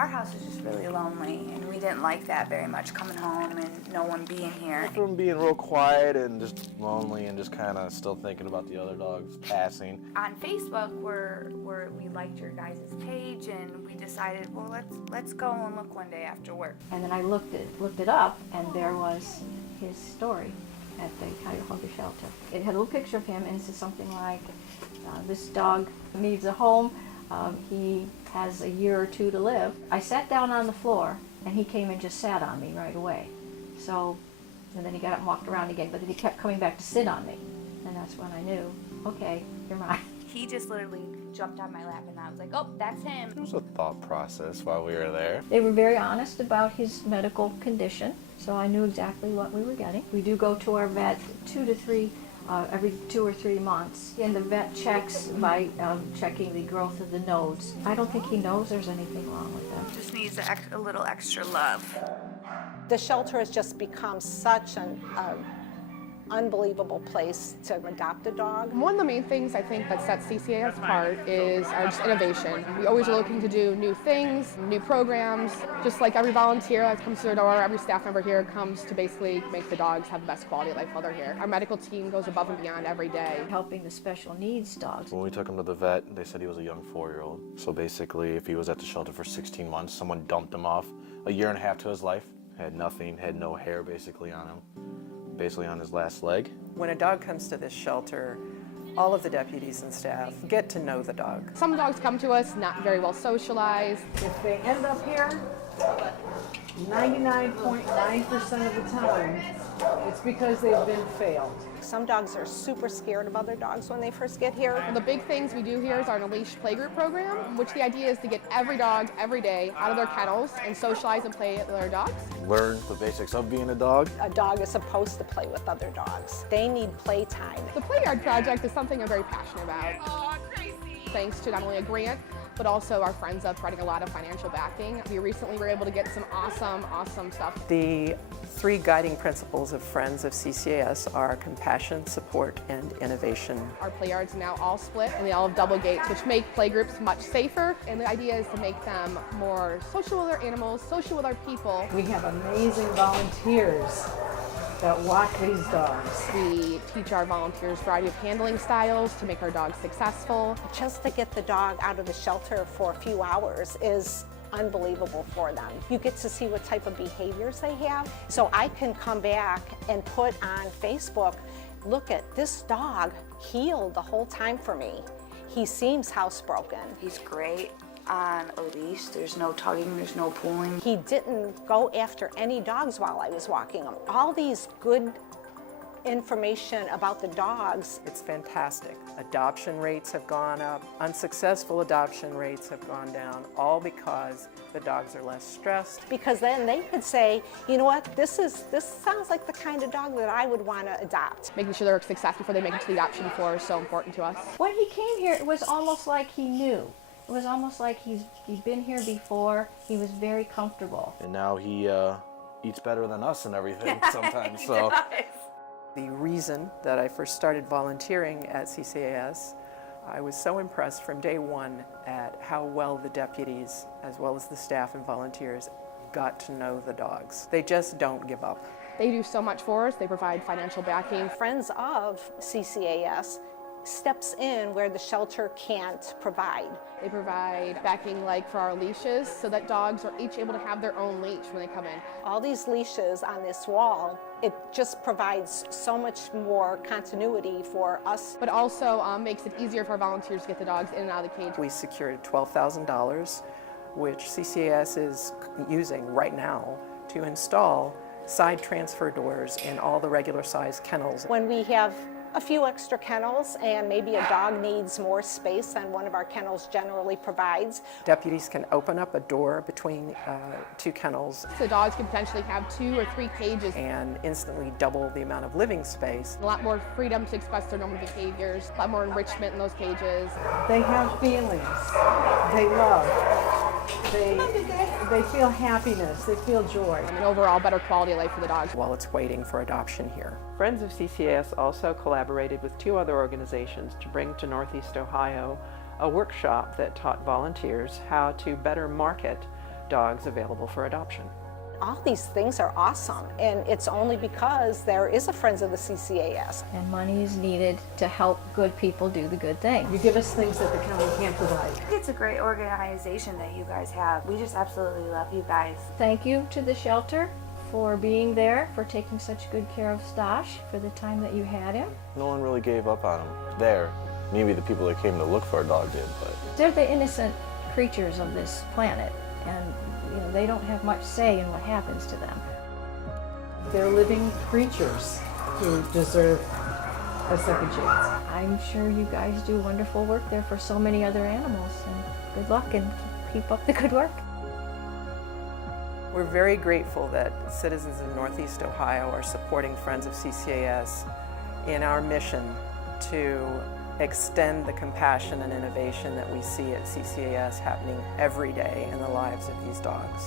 Our house is just really lonely, and we didn't like that very much, coming home and no one being here. From being real quiet and just lonely and just kind of still thinking about the other dogs passing. On Facebook, we liked your guys' page, and we decided, well, let's go and look one day after work. And then I looked it up, and there was his story at the Cuyahoga Shelter. It had a little picture of him, and it said something like, this dog needs a home. He has a year or two to live. I sat down on the floor, and he came and just sat on me right away. So, and then he got up and walked around again, but then he kept coming back to sit on me. And that's when I knew, okay, you're mine. He just literally jumped on my lap, and I was like, oh, that's him. It was a thought process while we were there. They were very honest about his medical condition, so I knew exactly what we were getting. We do go to our vet every 2 or 3 months, and the vet checks by checking the growth of the nodes. I don't think he knows there's anything wrong with them. Just needs a little extra love. The shelter has just become such an unbelievable place to adopt a dog. One of the main things I think that sets CCAS apart is our just innovation. We always are looking to do new things, new programs. Just like every volunteer that comes to the door, every staff member here comes to basically make the dogs have the best quality of life while they're here. Our medical team goes above and beyond every day. Helping the special needs dogs. When we took him to the vet, they said he was a young 4-year-old. So basically, if he was at the shelter for 16 months, someone dumped him off a year and a half to his life, had nothing, had no hair basically on him. Basically on his last leg. When a dog comes to this shelter, all of the deputies and staff get to know the dog. Some dogs come to us not very well socialized. If they end up here, 99.9% of the time, it's because they've been failed. Some dogs are super scared of other dogs when they first get here. One of the big things we do here is our Unleashed Playgroup program, which the idea is to get every dog every day out of their kennels and socialize and play with other dogs. Learn the basics of being a dog. A dog is supposed to play with other dogs. They need playtime. The Play Yard project is something I'm very passionate about. Oh, crazy! Thanks to not only a grant, but also our friends up providing a lot of financial backing. We recently were able to get some awesome stuff. The 3 guiding principles of Friends of CCAS are compassion, support, and innovation. Our play yards are now all split, and they all have double gates, which make playgroups much safer. And the idea is to make them more social with our animals, social with our people. We have amazing volunteers that walk these dogs. We teach our volunteers a variety of handling styles to make our dogs successful. Just to get the dog out of the shelter for a few hours is unbelievable for them. You get to see what type of behaviors they have. So I can come back and put on Facebook, look at this dog healed the whole time for me. He seems housebroken. He's great on a leash. There's no tugging, there's no pulling. He didn't go after any dogs while I was walking him. All these good information about the dogs. It's fantastic. Adoption rates have gone up. Unsuccessful adoption rates have gone down, all because the dogs are less stressed. Because then they could say, you know what, this sounds like the kind of dog that I would want to adopt. Making sure they're a success before they make it to the adoption floor is so important to us. When he came here, it was almost like he knew. It was almost like he'd been here before. He was very comfortable. And now he eats better than us and everything sometimes. So. The reason that I first started volunteering at CCAS, I was so impressed from day one at how well the deputies, as well as the staff and volunteers, got to know the dogs. They just don't give up. They do so much for us. They provide financial backing. Friends of CCAS steps in where the shelter can't provide. They provide backing like for our leashes so that dogs are each able to have their own leash when they come in. All these leashes on this wall, it just provides so much more continuity for us. But also makes it easier for our volunteers to get the dogs in and out of the cage. We secured $12,000, which CCAS is using right now to install side transfer doors in all the regular size kennels. When we have a few extra kennels and maybe a dog needs more space than one of our kennels generally provides, deputies can open up a door between 2 kennels. So dogs can potentially have 2 or 3 cages And instantly double the amount of living space. A lot more freedom to express their normal behaviors, a lot more enrichment in those cages. They have feelings. They love. They feel happiness. They feel joy. And overall better quality of life for the dogs. While it's waiting for adoption here. Friends of CCAS also collaborated with 2 other organizations to bring to Northeast Ohio a workshop that taught volunteers how to better market dogs available for adoption. All these things are awesome, and it's only because there is a Friends of the CCAS. And money is needed to help good people do the good thing. You give us things that the county can't provide. It's a great organization that you guys have. We just absolutely love you guys. Thank you to the shelter for being there, for taking such good care of Stash for the time that you had him. No one really gave up on him there. Maybe the people that came to look for a dog did, but They're the innocent creatures of this planet, and they don't have much say in what happens to them. They're living creatures who deserve a second chance. I'm sure you guys do wonderful work there for so many other animals, and good luck and keep up the good work. We're very grateful that citizens in Northeast Ohio are supporting Friends of CCAS in our mission to extend the compassion and innovation that we see at CCAS happening every day in the lives of these dogs.